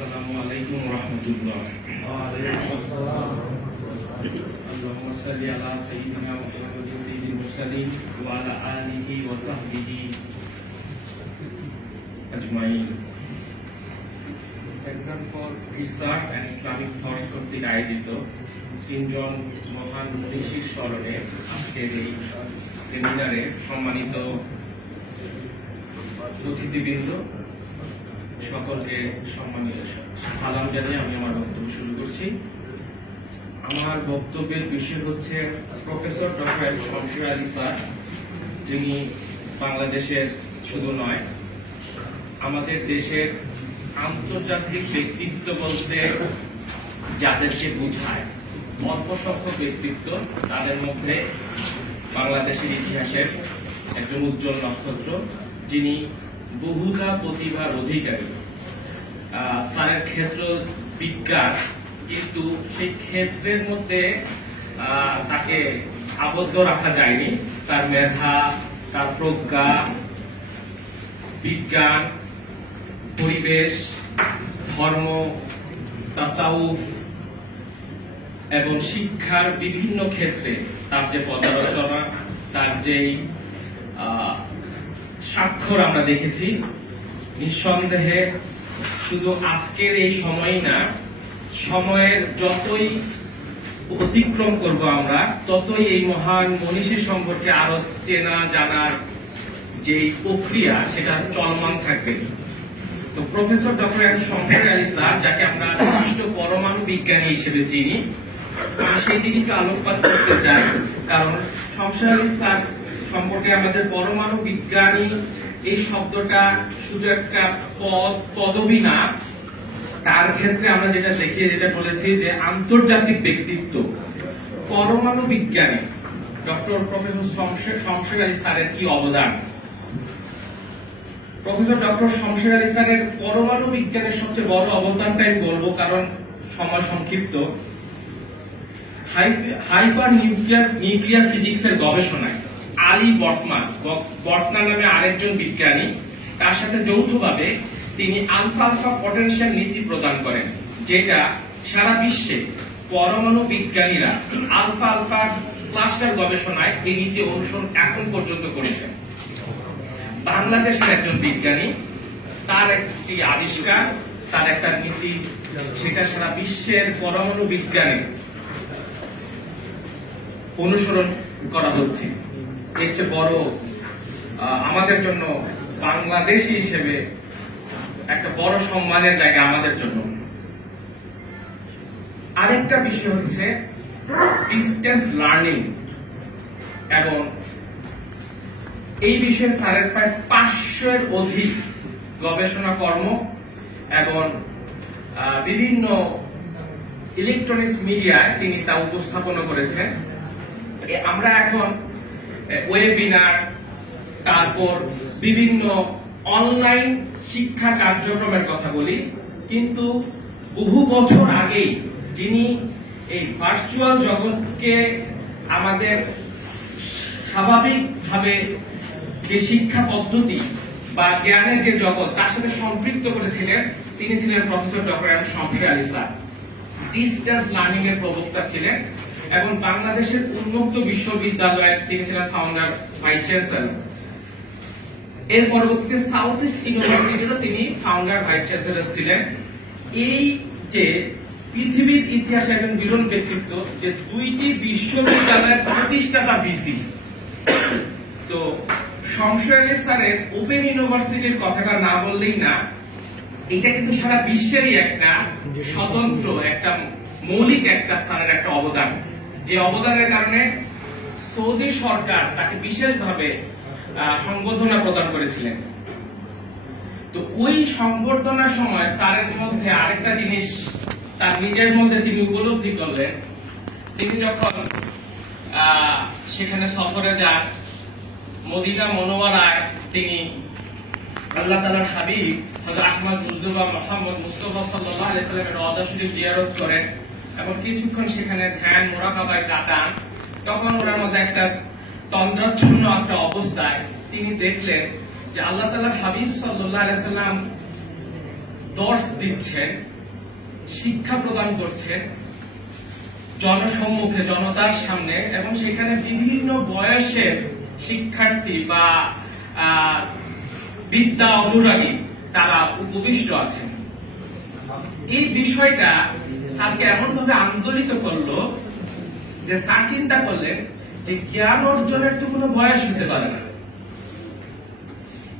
Assalamualaikum warahmatullahi wabarakatuh. Allahumma salli ala sayyidina Muhammadin sayyidil mursalin wa ala alihi wa sahbihi ajma'in. Center for Research and Islamic Thoughts কর্তৃক আয়োজিত তিনজন মহান মনীষীর স্মরণে আজকের এই সেমিনারে সম্মানিত অতিথিবৃন্দ সকলকে সম্মানীয় সালাম জানিয়ে আমি আমার বক্তব্য শুরু করছি। আমার বক্তব্যের বিষয় হচ্ছে professor doctor Shamsher Ali sir, যিনি বাংলাদেশের শুধু নয় আমাদের দেশের আন্তর্জাতিক ব্যক্তিত্ব বলতে যাদেরকে বোঝায় অল্প সংখ্যক ব্যক্তিত্ব, তাদের মধ্যে বাংলাদেশের ইতিহাসের একজন উজ্জ্বল নক্ষত্র, যিনি বহুধা প্রতিভার অধিকারী। স্যারের ক্ষেত্র বিজ্ঞান, কিন্তু সেই ক্ষেত্রের মধ্যে তাকে আবদ্ধ রাখা যায়নি। তার মেধা, তার প্রজ্ঞা, বিজ্ঞান, পরিবেশ, ধর্ম, তাসাউফ এবং শিক্ষার বিভিন্ন ক্ষেত্রে তার যে পদালোচনা, তার যেই স্বাক্ষর আমরা দেখেছি, নিঃসন্দেহে শুধু আজকের এই সময় না, সময়ের যতই অতিক্রম করব আমরা, ততই এই মহান মনীষী সম্পর্কে আরো চেনা জানার যে প্রক্রিয়া সেটা চলমান থাকবে। তো professor doctor Shamsher Ali sir, যাকে আমরা বিশিষ্ট পরমাণু বিজ্ঞানী হিসেবে চিনি, আমি সেই দিকে আলোকপাত করতে চাই। কারণ শমশের আলী স্যার সম্পর্কে আমাদের পরমাণু বিজ্ঞানী এই শব্দটা শুধু একটা পদবি না, তার ক্ষেত্রে আমরা যেটা বলেছি যে আন্তর্জাতিক ব্যক্তিত্ব। পরমাণু বিজ্ঞানী ডক্টর প্রফেসর শমশের আলী স্যারের কি অবদান। প্রফেসর ডক্টর শমশের আলী স্যারের পরমাণু বিজ্ঞানের সবচেয়ে বড় অবদানটাই বলবো, কারণ সময় সংক্ষিপ্ত। হাইপার নিউক্লিয়ার ফিজিক্সের গবেষণায় আলী বটনা নামে আরেকজন বিজ্ঞানী, তার সাথে যৌথভাবে তিনি আলফা আলফা পটেনশিয়াল নীতি প্রদান করেন, যেটা সারা বিশ্বে পরমাণু বিজ্ঞানীরা আলফা আলফা ক্লাস্টার গবেষণায় এই নীতি অনুসরণ এখন পর্যন্ত করেছেন। বাংলাদেশের একজন বিজ্ঞানী, তার একটি আবিষ্কার, তার একটা নীতি, সেটা সারা বিশ্বের পরমাণু বিজ্ঞানে অনুসরণ করা হচ্ছে। এর চেয়ে বড় আমাদের জন্য বাংলাদেশী হিসেবে একটা বড় সম্মানের জায়গা আমাদের জন্য। আরেকটা বিষয় হচ্ছে ডিস্টেন্স লার্নিং, এবং এই বিষয়ে স্যারের প্রায় 500-এর অধিক গবেষণা কর্ম এবং বিভিন্ন ইলেকট্রনিক্স মিডিয়ায় তিনি তা উপস্থাপনা করেছেন। আমরা এখন ওয়েবিনার, তারপর বিভিন্ন অনলাইন শিক্ষা কার্যক্রমের কথা বলি, কিন্তু বহু বছর আগেই যিনি এই ভার্চুয়াল জগৎকে আমাদের স্বাভাবিকভাবে যে শিক্ষা পদ্ধতি বা জ্ঞানের যে জগৎ, তার সাথে সম্পৃক্ত করেছিলেন, তিনি ছিলেন professor doctor Shamsher Ali sir. Distance learning এর প্রবক্তা ছিলেন, এবং বাংলাদেশের উন্মুক্ত বিশ্ববিদ্যালয়ের তিনি ছিলেন ফাউন্ডার ভাইস চ্যান্সেলর। এর পরবর্তীতে সাউথ ইস্ট ইউনিভার্সিটিরও তিনি ফাউন্ডার ভাইস চ্যান্সেলর ছিলেন। এই যে পৃথিবীর ইতিহাসে একজন বিরল ব্যক্তিত্ব, যে 2টি বিশ্ববিদ্যালয়ের প্রতিষ্ঠাতা ভিসি। তো শমশের আলী স্যারের ওপেন ইউনিভার্সিটির কথাটা না বললেই না, এটা কিন্তু সারা বিশ্বেরই একটা স্বতন্ত্র, একটা মৌলিক একটা স্যারের একটা অবদান, যে অবদানের কারণে সৌদি সরকার তাকে বিশেষভাবে সংবর্ধনা প্রদান করেছিলেন। তো ওই সংবর্ধনার সময় স্যারের মধ্যে আরেকটা জিনিস তার নিজের মধ্যে তিনি উপলব্ধি করলেন। তিনি যখন সেখানে সফরে যান, মদিনা মনোয়ারায় তিনি আল্লাহ তাআলার হাবিব হযরত আহমদ মুজতবা মুহাম্মদ মুস্তাফা সাল্লাল্লাহু আলাইহি সাল্লামের রওজা শরীফ জিয়ারত করেন এবং কিছুক্ষণ সেখানে ধ্যান মুরাকাবায় কাটান। তখন ওনার মধ্যে একটা তন্দ্রাচ্ছন্ন একটা অবস্থায় তিনি দেখলেন যে আল্লাহ তাআলার হাবিব সাল্লাল্লাহু আলাইহি সাল্লাম দর্শ দিচ্ছেন, শিক্ষা প্রদান করছেন জনসম্মুখে, জনতার সামনে, এবং সেখানে বিভিন্ন বয়সের শিক্ষার্থী বা বিদ্যা অনুরাগী তারা উপবিষ্ট আছেন। এই বিষয়টা স্যারকে এমন ভাবে আন্দোলিত করলো যে স্যার চিন্তা করলেন যে জ্ঞান অর্জনের তো কোনো বয়স হতে পারে না।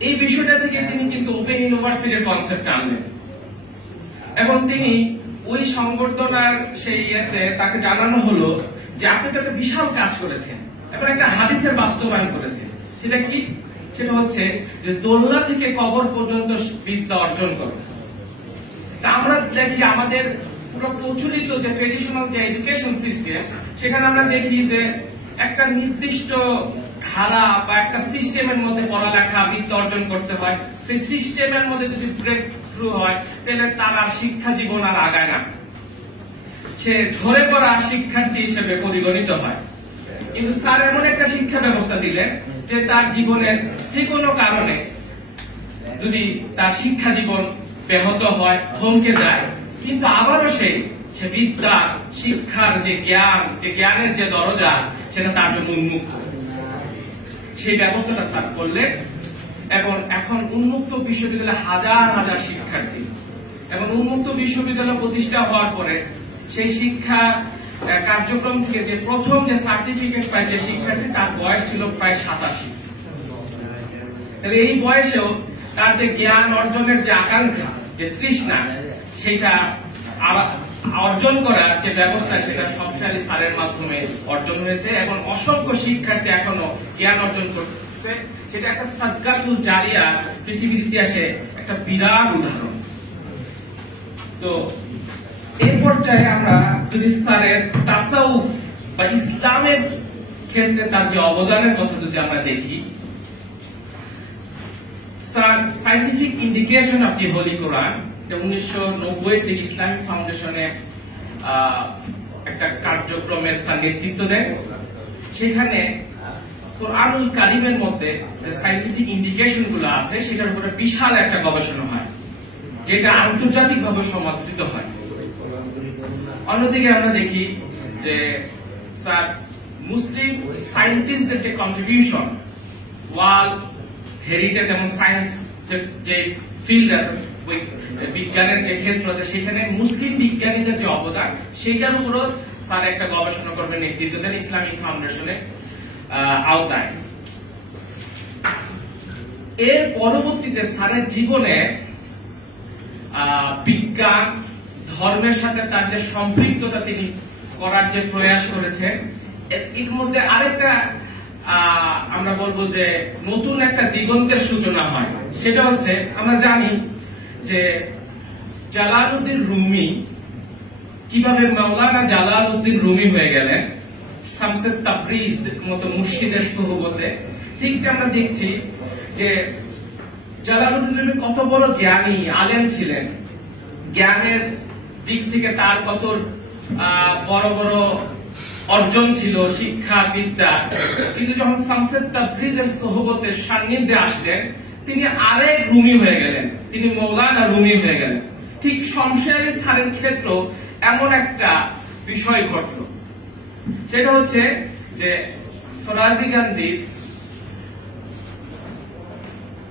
এই বিষয়টা থেকে তিনি কিন্তু ওপেন ইউনিভার্সিটির কনসেপ্ট আনলেন, এবং তিনি ওই সংবর্ধনার সেই ইয়েতে তাকে জানানো হলো যে আপনি তো একটা বিশাল কাজ করেছেন, এবং একটা হাদিসের বাস্তবায়ন করেছেন। সেটা কি? সেটা হচ্ছে যে দোলনা থেকে কবর পর্যন্ত বিদ্যা অর্জন করো। তা আমরা দেখি আমাদের পুরো প্রচলিত যে ট্রেডিশনাল যে এডুকেশন সিস্টেম, সেখানে আমরা দেখি যে একটা নির্দিষ্ট ধারা বা একটা সিস্টেমের মধ্যে পড়ালেখা বিদ্যা অর্জন করতে হয়। সেই সিস্টেমের মধ্যে যদি ব্রেক থ্রু হয় তাহলে তার আর শিক্ষা জীবন আর আগায় না, সে ঝরে পড়া শিক্ষার্থী হিসেবে পরিগণিত হয়। কিন্তু স্যার এমন একটা শিক্ষা ব্যবস্থা দিলেন যে তার জীবনের যে কোনো কারণে যদি তার শিক্ষা জীবন ব্যাহত হয়, থমকে যায়, কিন্তু আবারও সে বিদ্যা শিক্ষার যে জ্ঞানের যে দরজা, সেটা তার জন্য উন্মুক্ত। সেই ব্যবস্থাটা স্যার করলেন, এবং এখন উন্মুক্ত বিশ্ববিদ্যালয়ে হাজার হাজার শিক্ষার্থী, এবং উন্মুক্ত বিশ্ববিদ্যালয় প্রতিষ্ঠা হওয়ার পরে সেই শিক্ষা কার্যক্রম থেকে যে প্রথম যে সার্টিফিকেট পায় যে শিক্ষার্থী, তার বয়স ছিল প্রায় 87। এই বয়সেও তার যে জ্ঞান অর্জনের যে আকাঙ্ক্ষা, যে তৃষ্ণা, সেটা অর্জন করার যে ব্যবস্থা, সেটা সবসালী স্যারের মাধ্যমে অর্জন হয়েছে, এবং অসংখ্য শিক্ষার্থী এখনো জ্ঞান অর্জন করছে। সেটা একটা সাদকাতুল জারিয়া, পৃথিবীর ইতিহাসে একটা বিরাট উদাহরণ। তো এই পর্যায়ে আমরা যদি স্যারের তাসাউফ বা ইসলামের ক্ষেত্রে তার যে অবদানের কথা যদি আমরা দেখি, sir scientific indication of the holy Quran 1990 Islamic ফাউন্ডেশনে একটা কার্যক্রমের স্যার নেতৃত্ব দেন। সেখানে কোরআনুল কারীমের মধ্যে যে সায়েন্টিফিক ইন্ডিকেশন গুলো আছে, সেটার উপরে বিশাল একটা গবেষণা হয়, যেটা আন্তর্জাতিকভাবে সমাদৃত হয়। অন্যদিকে আমরা দেখি যে স্যার মুসলিম সায়েন্টিস্টদের যে কন্ট্রিবিউশন, ওয়ার্ল্ড হেরিটেজ এবং সায়েন্স যে ফিল্ড আছে, বিজ্ঞানের যে ক্ষেত্র আছে, সেখানে মুসলিম বিজ্ঞানীদের যে অবদান, সেটার উপরও স্যার একটা গবেষণা করবেন, নেতৃত্ব দেন ইসলামিক ফাউন্ডেশনের আওতায়। এর পরবর্তীতে স্যারের জীবনে বিজ্ঞান ধর্মের সাথে তার যে সম্পৃক্ততা তিনি করার যে প্রয়াস করেছেন, এর মধ্যে আরেকটা আমরা বলবো যে নতুন একটা দিগন্তের সূচনা হয়। সেটা হচ্ছে, আমরা জানি যে জালালউদ্দিন রুমি কিভাবে মাওলানা জালালউদ্দিন রুমি হয়ে গেলেন শামসে তাবরিজ মতো মুর্শিদের সোহবতে। ঠিক আমরা দেখছি যে জালালউদ্দিন রুমি কত বড় জ্ঞানী আলেম ছিলেন, জ্ঞানের দিক থেকে তার কত বড় বড় অর্জন ছিল, শিক্ষা বিদ্যা। কিন্তু যখন শামসে তাবরিজের সোহবতের সান্নিধ্যে আসলেন, তিনি আরেক রুমি হয়ে গেলেন, তিনি মৌলানা রুমি হয়ে গেলেন। ঠিক শমসে আলী স্যারের ক্ষেত্র এমন একটা বিষয় ঘটল। সেটা হচ্ছে যে ফরাজি গান্ধী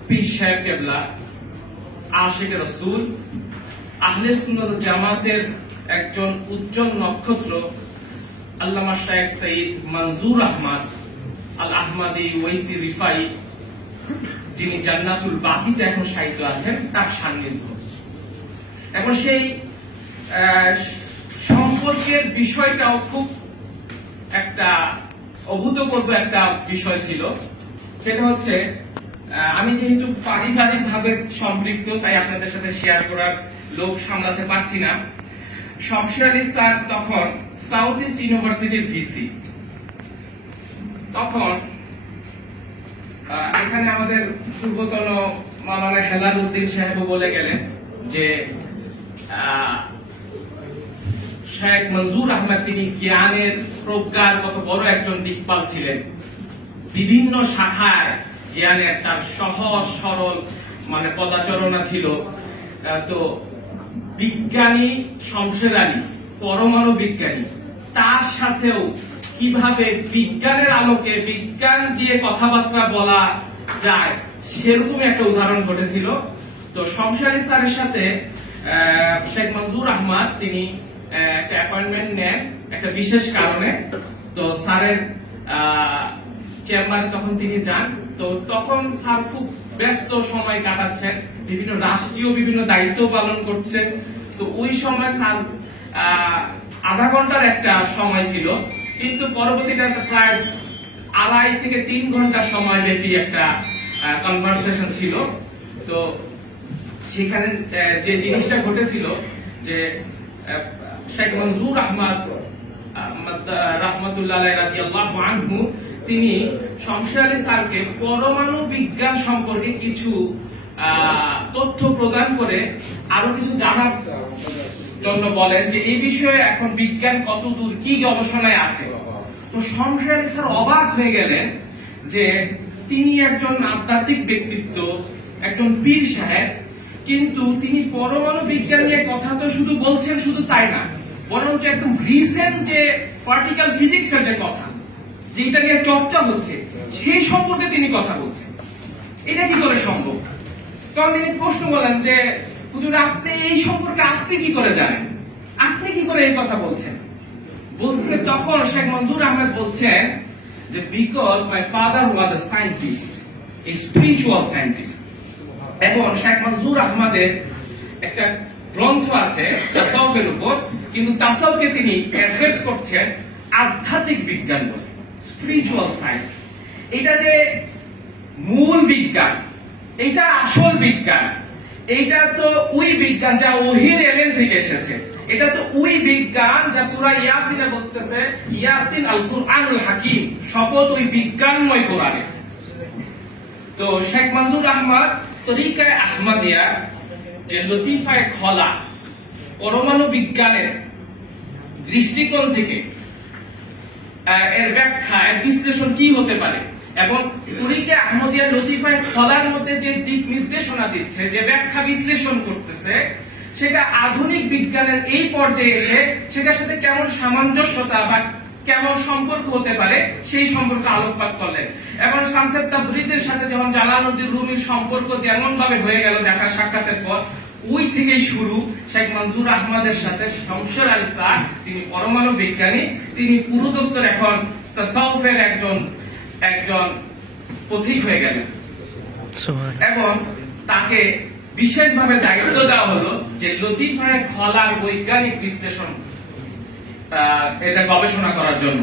পীর সাহেব কেবলা, আশিক রাসূল, আহলে সুন্নাত ওয়াল জামাতের একজন উজ্জ্বল নক্ষত্র, আল্লামা শাইখ সৈয়দ মনজুর আহমদ আল আহমদি ওয়াইসি রিফাই, যিনি জান্নাতুল বাকিতে এখন শায়িত আছেন, তার সান্নিধ্য। এখন সেই সম্পর্কের বিষয়টাও খুব একটা অভূতপূর্ব একটা বিষয় ছিল। সেটা হচ্ছে, আমি যেহেতু পারিবারিক ভাবে সম্পৃক্ত, তাই আপনাদের সাথে শেয়ার করার লোক সামলাতে পারছি না। শমসে আলী স্যার তখন সাউথ ইস্ট ইউনিভার্সিটির ভিসি। তখন এখানে আমাদের পূর্বতন মাওলানা হেলাল উদ্দিন সাহেব বলে গেলেন যে শেখ মনজুর আহমদ তিনি জ্ঞানের প্রজ্ঞার কত বড় একজন দিকপাল ছিলেন, বিভিন্ন শাখায় জ্ঞানের তার সহজ সরল পদাচরণা ছিল। তো বিজ্ঞানী শমশের আলী, পরমাণু বিজ্ঞানী, তার সাথেও কিভাবে বিজ্ঞানের আলোকে বিজ্ঞান দিয়ে কথাবার্তা বলা যায় সেরকমই একটা উদাহরণ ঘটেছিল। তো শমশের আলী স্যারের সাথে শেখ মনজুর আহমদ তিনি একটা অ্যাপয়েন্টমেন্ট নেন একটা বিশেষ কারণে। তো স্যারের চেম্বারে তখন তিনি যান। তো তখন স্যার খুব ব্যস্ত সময় কাটাচ্ছেন, বিভিন্ন রাষ্ট্রীয় বিভিন্ন দায়িত্ব পালন করছেন। তো ওই সময় স্যার আধা ঘন্টার একটা সময় ছিল, কিন্তু পরবর্তীটা প্রায় 2.5 থেকে 3 ঘন্টা সময় ব্যাপী একটা কনভারসেশন ছিল। তো সেখানে যে জিনিসটা ঘটেছিল যে শেখ মনজুর আহমদ রাহমাতুল্লাহ আলাইহি রাদিয়াল্লাহু আনহু তিনি শমশের আলী স্যারকে পরমাণু বিজ্ঞান সম্পর্কে কিছু তথ্য প্রদান করে আরো কিছু জানার জন্য বলেন যে এই বিষয়ে এখন বিজ্ঞান কতদূর কি গবেষণায় আছে। তো শমশের আলী স্যার অবাক হয়ে গেলেন যে তিনি একজন আধ্যাত্মিক ব্যক্তিত্ব, একজন পীর সাহেব, কিন্তু তিনি পরমাণু বিজ্ঞান নিয়ে কথা তো শুধু বলছেন শুধু তাই না, বরঞ্চ একদম রিসেন্ট যে পার্টিকেল ফিজিক্স এর যে কথা যেটা নিয়ে চর্চা হচ্ছে সেই সম্পর্কে তিনি কথা বলছেন। এটা কি করে সম্ভব? তখন তিনি প্রশ্ন বলেন যে হুজুর আপনি এই সম্পর্কে আপনি কি করে জানেন, আপনি কি করে এই কথা বলছেন? বলতে তখন শেখ মনজুর আহমেদ বলছেন যে because my father was a scientist, A spiritual scientist. এবং শেখ মনজুর আহমদের একটা গ্রন্থ আছে তাসাউফের উপর, কিন্তু তাসাউফকে তিনি অ্যাড্রেস করছেন আধ্যাত্মিক বিজ্ঞান বলে, স্পিরিচুয়াল সায়েন্স। এটা যে মূল বিজ্ঞান, এটা আসল বিজ্ঞান, এটা তো ওই বিজ্ঞান যা ওহির এলেন থেকে এসেছে, এটা তো ওই বিজ্ঞান যা সূরা ইয়াসিনে বলতেছে ইয়াসিন আল কুরআনুল হাকিম, শপথ ওই বিজ্ঞানময় কোরআনে। তো শেখ মনজুর আহমদ তরিকায়ে আহমদিয়া যে লতিফায়ে খলা পরমাণু বিজ্ঞানের দৃষ্টিকোণ থেকে এর ব্যাখ্যা এর বিশ্লেষণ কি হতে পারে এবং তরিকায়ে আহমদিয়ার লতিফায়ে খলার মধ্যে যে দিক নির্দেশনা দিচ্ছে, যে ব্যাখ্যা বিশ্লেষণ করতেছে, সেটা আধুনিক বিজ্ঞানের এই পর্যায়ে এসে সেটার সাথে কেমন সামঞ্জস্যতা বা কেমন সম্পর্ক হতে পারে সেই সম্পর্কে আলোকপাত করলেন। এবং শামসে তাবরিজের সাথে যেমন জালালউদ্দিন রুমির সম্পর্ক যেমন ভাবে হয়ে গেল দেখা সাক্ষাতের পর, ওই থেকে শুরু শেখ মনজুর আহমদের সাথে শমশের আলী স্যার, তিনি পরমাণু বিজ্ঞানী, তিনি পুরোদস্তর এখন তাসাউফের একজন পথিক হয়ে গেলেন। এবং তাকে বিশেষভাবে দায়িত্ব দেওয়া হলো যে লতিফায়ে খলার বৈজ্ঞানিক বিশ্লেষণ এটা গবেষণা করার জন্য।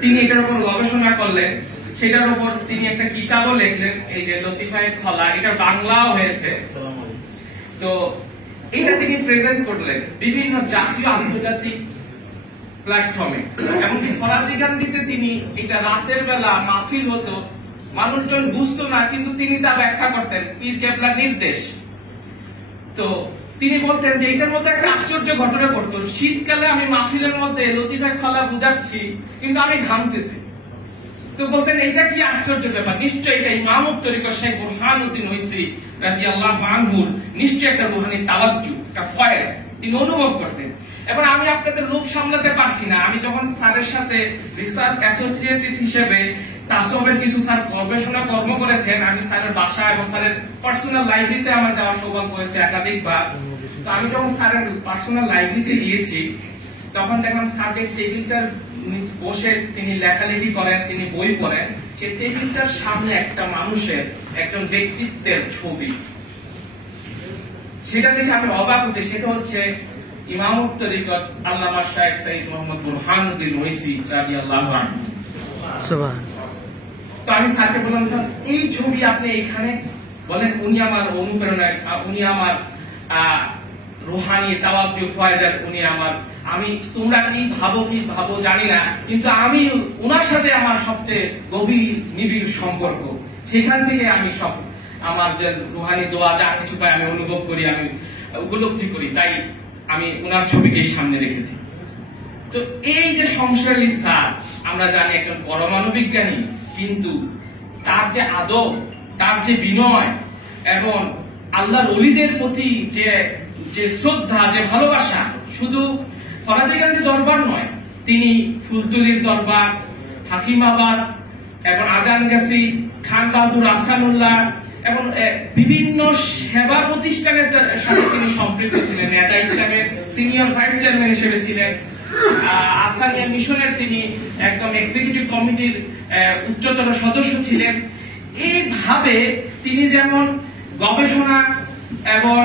তিনি এটার উপর গবেষণা করলেন, সেটার উপর তিনি একটা কিতাবও লিখলেন, এই যে লতিফায়ে খলা, এটা বাংলাও হয়েছে। তো এটা তিনি প্রেজেন্ট করলেন বিভিন্ন জাতীয় আন্তর্জাতিক প্ল্যাটফর্মে। এমনকি ফরাজি গান্ধীতে তিনি এটা রাতের বেলা মাহফিল হতো, মানুষজন বুঝতো না, কিন্তু তিনি তা ব্যাখ্যা করতেন, পীর কেবলার নির্দেশ। তো তিনি বলতেন যে এটার মধ্যে একটা আশ্চর্য ঘটনা ঘটতো, শীতকালে আমি মাহফিলের মধ্যে লতিফায়ে খলা বুঝাচ্ছি কিন্তু আমি ঘামতেছি। তো বলতেন এটা কি আশ্চর্য ব্যাপার, নিশ্চয়ই এটা ইমামত তরিকা শেখ বুরহানুদ্দিন ওয়াইসি রাদিয়াল্লাহু আনহুর নিশ্চয়ই একটা রুহানি তাওয়াজ্জু, একটা ফয়েজ তিনি অনুভব করতেন। এবং আমি আপনাদের লোভ সামলাতে পারছি না, আমি যখন স্যারের সাথে রিসার্চ অ্যাসোসিয়েটেড হিসেবে তাসাউফের কিছু স্যার গবেষণা কর্ম করেছেন, আমি স্যারের বাসা এবং স্যারের পার্সোনাল লাইব্রেরিতে আমার যাওয়ার সৌভাগ্য হয়েছে একাধিকবার। তো আমি যখন স্যারের পার্সোনাল লাইব্রেরিতে গিয়েছি তখন দেখলাম স্যারের টেবিলটার বসে তিনি লেখালেখি করেন, তিনি বই পড়েন, সেই টেবিলটার সামনে একটা মানুষের, একজন ব্যক্তিত্বের ছবি। সেটা দেখে আমি অবাক হচ্ছে, সেটা হচ্ছে ইমামত তরিকত আল্লামা শাইখ সাইয়্যিদ মুহাম্মদ বুরহানুদ্দিন ওয়াইসি রাদিয়াল্লাহু আনহু। সুবহান। তো আমি স্যারকে বললাম, স্যার এই ছবি আপনি এখানে বলেন, উনি আমার অনুপ্রেরণা, উনি আমার রুহানি তাওয়াজ্জু ফয়েজার, উনি আমার, আমি তোমরা কি ভাবো জানি না, কিন্তু আমি ওনার সাথে আমার সবচেয়ে গভীর নিবিড় সম্পর্ক, সেখান থেকে আমি সব আমার যে রুহানি দোয়া যা কিছু পাই আমি অনুভব করি, আমি উপলব্ধি করি, তাই আমি ওনার ছবিকে সামনে রেখেছি। তো এই যে শমশের আলী স্যার, আমরা জানি একজন পরমাণু বিজ্ঞানী, কিন্তু তার যে আদব, তার যে বিনয় এবং আল্লাহর ওলিদের প্রতি যে যে শ্রদ্ধা, যে ভালোবাসা, শুধু ফরাজিগঞ্জ দরবার নয়, তিনি ফুলতলির দরবার, হাকিমাবাদ এবং আজানগাছি, খান বাহাদুর আহসানুল্লাহ এবং বিভিন্ন সেবা প্রতিষ্ঠানের সাথে তিনি সম্পৃক্ত ছিলেন। নেতা ইসলামের সিনিয়র ভাইস চেয়ারম্যান হিসেবে ছিলেন। আসানিয়া মিশনের তিনি একদম এক্সিকিউটিভ কমিটির উচ্চতর সদস্য ছিলেন। এইভাবে তিনি যেমন গবেষণা এবং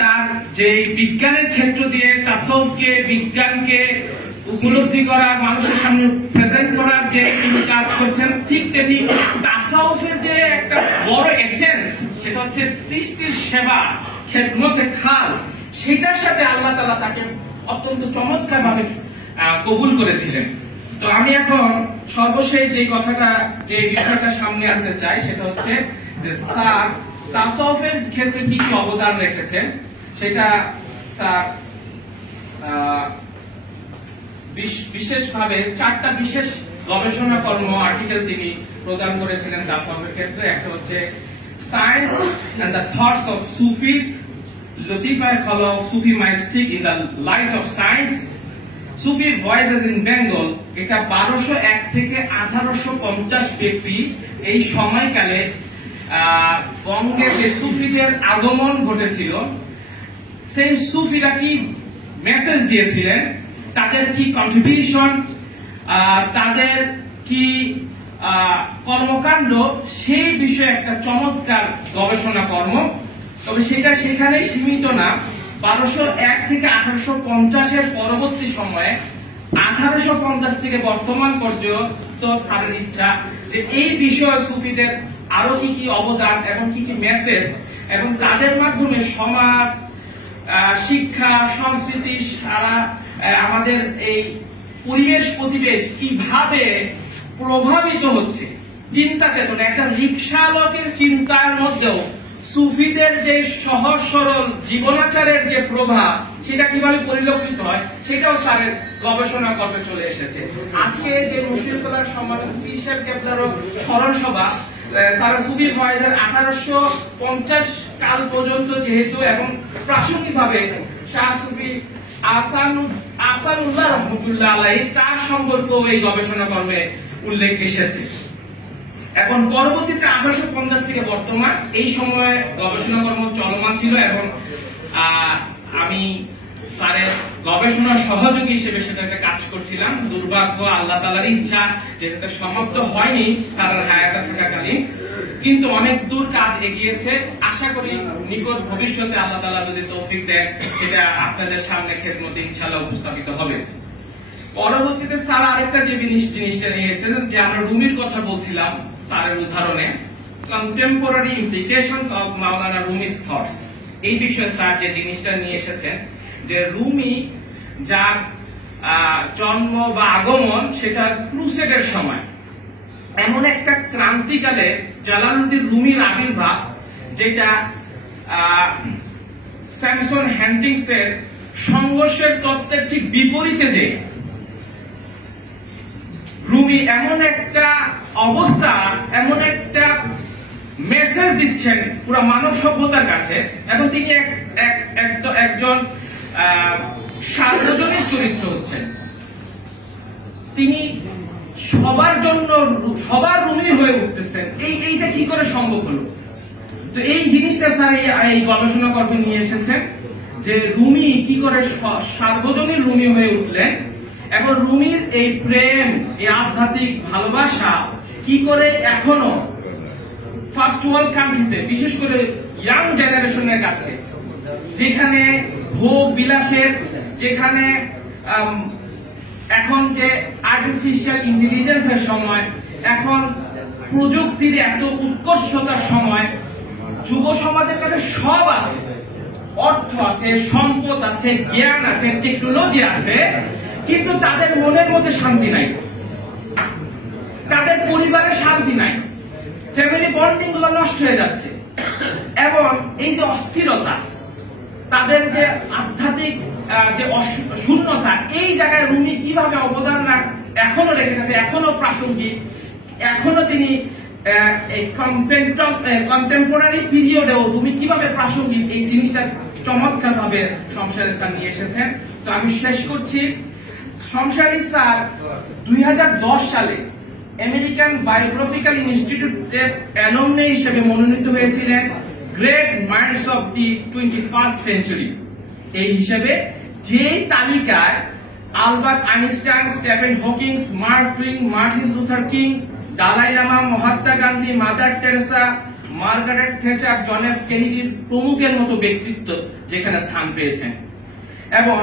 তার যে বিজ্ঞানের ক্ষেত্র দিয়ে তাসাউফকে, বিজ্ঞানকে উপলব্ধি করার, মানুষের সামনে প্রেজেন্ট করার যে তিনি কাজ করছেন, ঠিক তেমনি তাসাউফের যে একটা বড় এসেন্স, সেটা হচ্ছে সৃষ্টির সেবা, খেদমতে খাল, সেটার সাথে আল্লাহ তাআলা তাকে অত্যন্ত চমৎকার ভাবে কবুল করেছিলেন। তো আমি এখন সর্বশেষ যে কথাটা, যে বিষয়টা সামনে আনতে চাই, সেটা হচ্ছে যে স্যার তাসাউফের ক্ষেত্রে কি কি অবদান রেখেছেন, সেটা স্যার বিশেষভাবে 4টা বিশেষ গবেষণা কর্ম আর্টিকেল তিনি প্রদান করেছিলেন তাসাউফের ক্ষেত্রে। একটা হচ্ছে science and the thoughts of Sufis, লতিফায়ে কলম Sufi mystic in the light of science, Sufi voices in Bengal. এটা 1201 থেকে 1850 ব্যক্তি এই সময়কালে বঙ্গে যে সুফিদের আগমন ঘটেছিল, সেই সুফিরা কি মেসেজ দিয়েছিলেন, তাদের কি কন্ট্রিবিউশন, তাদের কি কর্মকাণ্ড, সেই বিষয়ে একটা চমৎকার গবেষণা কর্ম। তবে সেটা সেখানেই সীমিত না। 1201 থেকে 1850-এর পরবর্তী সময়ে 1850 থেকে বর্তমান পর্যন্ত স্যারের ইচ্ছা যে এই বিষয়ে সুফিদের আরো কি কি অবদান এবং কি কি মেসেজ, এবং তাদের মাধ্যমে সমাজ, শিক্ষা, সংস্কৃতি, সারা আমাদের এই পরিবেশ প্রতিবেশ কিভাবে প্রভাবিত হচ্ছে, চিন্তা চেতনা, একটা রিক্সাচালকের চিন্তার মধ্যেও সুফিদের যে সহজ সরল জীবনাচারের যে প্রভাব, সেটা কিভাবে পরিলক্ষিত হয়, সেটাও স্যারের গবেষণা করতে চলে এসেছে। আজকে যে মুশরিকুল্লাহ সম্মানিত পীর সাহেব কেবলার স্মরণ সভা, স্যার সুফি ভয়েসের 1850 কাল পর্যন্ত যেহেতু, এবং প্রাসঙ্গিকভাবে শাহ সুফি আহসানুল্লাহ রহমতুল্লাহ আলাইহি তার সম্পর্ক এই গবেষণা কর্মে উল্লেখ এসেছে। এখন পরবর্তীতে 1850 থেকে বর্তমান এই সময়ে গবেষণা কর্ম চলমান ছিল, এবং আমি স্যারের গবেষণার সহযোগী হিসেবে সেটাতে কাজ করছিলাম। দুর্ভাগ্য, আল্লাহ তাআলার ইচ্ছা যে সেটা সমাপ্ত হয়নি স্যারের হায়াতে থাকাকালীন, কিন্তু অনেক দূর কাজ এগিয়েছে। আশা করি নিকট ভবিষ্যতে আল্লাহ তাআলা যদি তৌফিক দেন, সেটা আপনাদের সামনে খেদমতে ইনশাআল্লাহ উপস্থাপিত হবে। পরবর্তীতে স্যার আরেকটা যে জিনিসটা নিয়ে এসেছেন, যে আমরা রুমির কথা বলছিলাম স্যারের উদাহরণে, contemporary implications of Maulana Rumi's thoughts, এই বিষয়ে স্যার যে জিনিসটা নিয়ে এসেছেন, যে রুমি যার জন্ম বা আগমন সেটা ক্রুসেডের সময়, এমন একটা ক্রান্তিকালে জালালউদ্দিন রুমির আবির্ভাব, যেটা স্যামসন হ্যান্টিংস এর সংঘর্ষের তত্ত্বের ঠিক বিপরীতে। যে রুমি এমন একটা অবস্থা, এমন একটা মেসেজ দিচ্ছেন পুরো মানব সভ্যতার কাছে, এবং তিনি একজন সার্বজনীন চরিত্র হচ্ছেন। তিনি সবার জন্য, সবার রুমি হয়ে উঠতেছেন। এইটা কি করে সম্ভব হলো? তো এই জিনিসটা স্যার এই গবেষণা কর্মে নিয়ে এসেছেন, যে রুমি কি করে সার্বজনীন রুমি হয়ে উঠলেন, এবং রুমির এই প্রেম, এই আধ্যাত্মিক ভালোবাসা কি করে এখনো ফার্স্ট ওয়ার্ল্ড কান্ট্রিতে, বিশেষ করে ইয়াং জেনারেশনের কাছে, যেখানে ভোগ বিলাসের, যেখানে এখন যে আর্টিফিশিয়াল ইন্টেলিজেন্সের সময়, এখন প্রযুক্তির এত উৎকর্ষতার সময়, যুব সমাজের কাছে সব আছে, অর্থ আছে, সম্পদ আছে, জ্ঞান আছে, টেকনোলজি আছে, কিন্তু তাদের মনের মধ্যে শান্তি নাই, তাদের পরিবারের শান্তি নাই, ফ্যামিলি বন্ডিং গুলো নষ্ট হয়ে যাচ্ছে, এবং এই যে অস্থিরতা, তাদের যে আধ্যাত্মিক যে শূন্যতা, এই জায়গায় রুমি কিভাবে অবদান এখনো রেখে থাকে, এখনো প্রাসঙ্গিক, এখনো তিনি কন্টেম্পোরারি পিরিয়ডেও রুমি কিভাবে প্রাসঙ্গিক এই জিনিসটা চমৎকার ভাবে শমসে আলী স্যার নিয়ে এসেছেন। তো আমি শেষ করছি, শমসে আলী স্যার 2010 সালে আমেরিকান বায়োগ্রাফিক্যাল ইনস্টিটিউটের অ্যালুমনি হিসেবে মনোনীত হয়েছিলেন great minds of the 21st century এই হিসেবে, যে তালিকায় Albert Einstein, Stephen Hawking, Mark Twain, Martin Luther King, Dalai Lama, Mahatma Gandhi, Mother Teresa, Margaret Thatcher, John F Kennedy প্রমুখের মতো ব্যক্তিত্ব যেখানে স্থান পেয়েছেন। এবং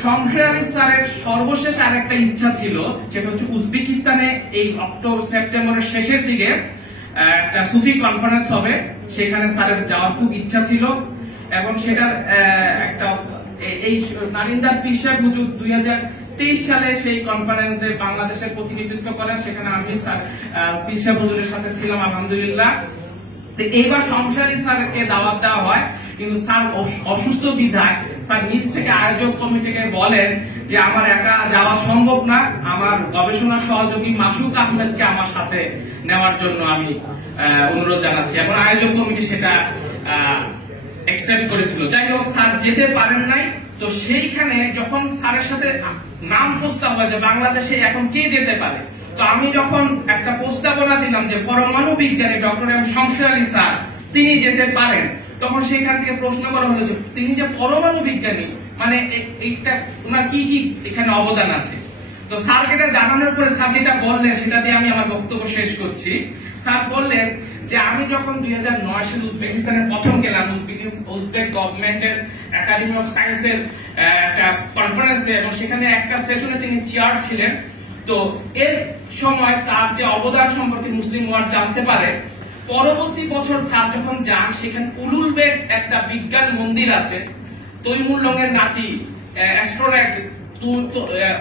শমসে আলী স্যারের সর্বশেষ আরেকটা ইচ্ছা ছিল, যেটা হচ্ছে উজবেকিস্তানে এই সেপ্টেম্বরের শেষের দিকে একটা সুফি কনফারেন্স হবে, সেখানে স্যারের যাওয়ার খুব ইচ্ছা ছিল। এবং সেটার একটা এই নারিন্দার পীর সাহেব হুজুর 2023 সালে সেই কনফারেন্সে বাংলাদেশের প্রতিনিধিত্ব করেন, সেখানে আমি স্যার পীর সাহেব হুজুরের সাথে ছিলাম আলহামদুলিল্লাহ। তো এইবার শমসে আলী স্যারকে দাওয়াত দেওয়া হয়, কিন্তু স্যার অসুস্থ বিধায় স্যার নিজ থেকে আয়োজক কমিটিকে বলেন যে আমার একা যাওয়া সম্ভব না, আমার গবেষণা সহযোগী মাসুক আহমেদকে আমার সাথে নেওয়ার জন্য আমি অনুরোধ জানাচ্ছি। এবং আয়োজক কমিটি সেটা অ্যাকসেপ্ট করেছিল। যাই হোক, স্যার যেতে পারেন নাই। তো সেইখানে যখন স্যারের সাথে নাম প্রস্তাব হয় যে বাংলাদেশে এখন কে যেতে পারে, তো আমি যখন একটা প্রস্তাবনা দিলাম যে পরমাণু বিজ্ঞানী doctor M Shamse Ali sir তিনি যেতে পারেন, তখন সেখান থেকে প্রশ্ন করা হলো যে তিনি যে পরমাণু বিজ্ঞানী, মানে এইটা ওনার কি কি এখানে অবদান আছে। তো স্যারকে এটা জানানোর পরে স্যার যেটা বললেন সেটা দিয়ে আমি আমার বক্তব্য শেষ করছি। স্যার বললেন যে আমি যখন 2009 সালে উজবেকিস্তানে প্রথম গেলাম, উজবেক গভর্নমেন্টের একাডেমি অফ সায়েন্সের একটা কনফারেন্সে, এবং সেখানে একটা সেশনে তিনি চেয়ার ছিলেন। তো এর সময় তার যে অবদান সম্পর্কে মুসলিম ওয়ার্ল্ড জানতে পারে। পরবর্তী বছর স্যার যখন যান, সেখানে উলুলবেগ একটা বিজ্ঞান মন্দির আছে, তৈমুর এর নাতি অ্যাস্ট্রোনট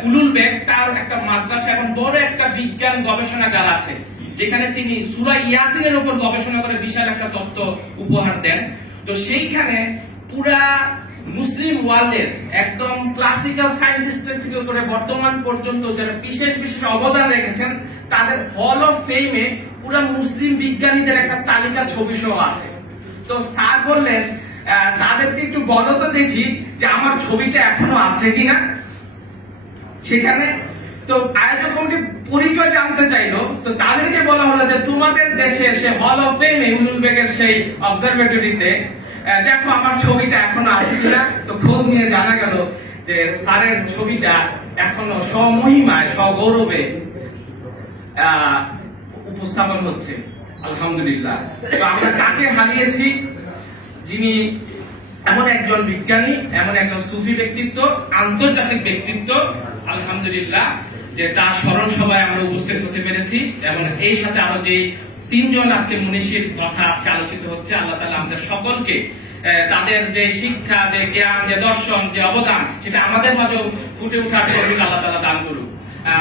উলুলবেগ, তার একটা মাদ্রাসা এবং বড় একটা বিজ্ঞান গবেষণাগার আছে, যেখানে তিনি সূরা ইয়াসিনের উপর গবেষণা করে বিশাল একটা তত্ত্ব উপহার দেন। তো সেইখানে পুরা মুসলিম ওয়ার্ল্ডের একদম ক্লাসিক্যাল সায়েন্টিস্ট থেকে করে বর্তমান পর্যন্ত যারা বিশেষ বিশেষ অবদান রেখেছেন, তাদের হল অফ ফেমে পুরা মুসলিম বিজ্ঞানীদের একটা তালিকা ছবি সহ আছে। তো স্যার বললেন তাদেরকে একটু বলো তো দেখি যে আমার ছবিটা এখনো আছে কিনা সেখানে। তো আয়োজক কমিটি পরিচয় জানতে চাইলো, তো তাদেরকে বলা হলো যে তোমাদের দেশে সে হল অফ ফেমে উলুলবেগের সেই অবজারভেটরিতে দেখো আমার ছবিটা এখনো আছে কিনা। তো খোঁজ নিয়ে জানা গেল যে স্যারের ছবিটা এখনো স্বমহিমায় স্বগৌরবে উপস্থাপন হচ্ছে, আলহামদুলিল্লাহ। তো আমরা কাকে হারিয়েছি, যিনি এমন একজন বিজ্ঞানী, এমন একজন সুফি ব্যক্তিত্ব, আন্তর্জাতিক ব্যক্তিত্ব, আলহামদুলিল্লাহ, যে তার স্মরণ সভায় আমরা উপস্থিত হতে পেরেছি। এবং এই সাথে আরো যে 3 জন আজকে মনীষীর কথা আজকে আলোচিত হচ্ছে, আল্লাহ তাআলা আমাদের সকলকে তাদের যে শিক্ষা, যে জ্ঞান, যে দর্শন, যে অবদান, সেটা আমাদের মাঝেও ফুটে ওঠার তৌফিক আল্লাহ তাআলা দান করুন।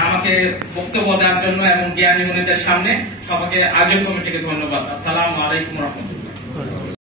আমাকে বক্তব্য দেওয়ার জন্য এবং জ্ঞানী মুনিদের সামনে সবাইকে আয়োজক কমিটিকে ধন্যবাদ। আসসালামু আলাইকুম ওয়া রাহমাতুল্লাহ।